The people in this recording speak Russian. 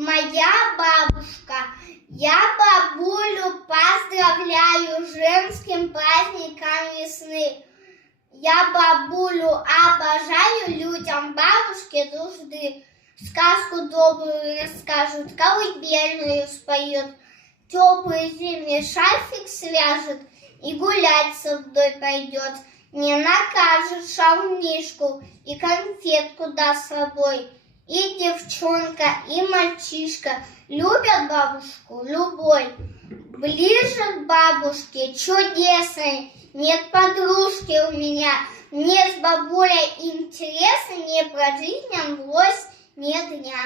моя бабушка. Я бабулю поздравляю с женским праздником весны. Я бабулю обожаю, людям бабушки нужны. Сказку добрую расскажут, колыбельную споет, теплый зимний шарфик свяжет и гулять со мной пойдет. Не накажет шалунишку и конфетку даст с собой. И девчонка, и мальчишка любят бабушку любой. Ближе к бабушке чудесной, нет подружки у меня. Мне с бабулей интересно, не про жизнь, а вось не дня.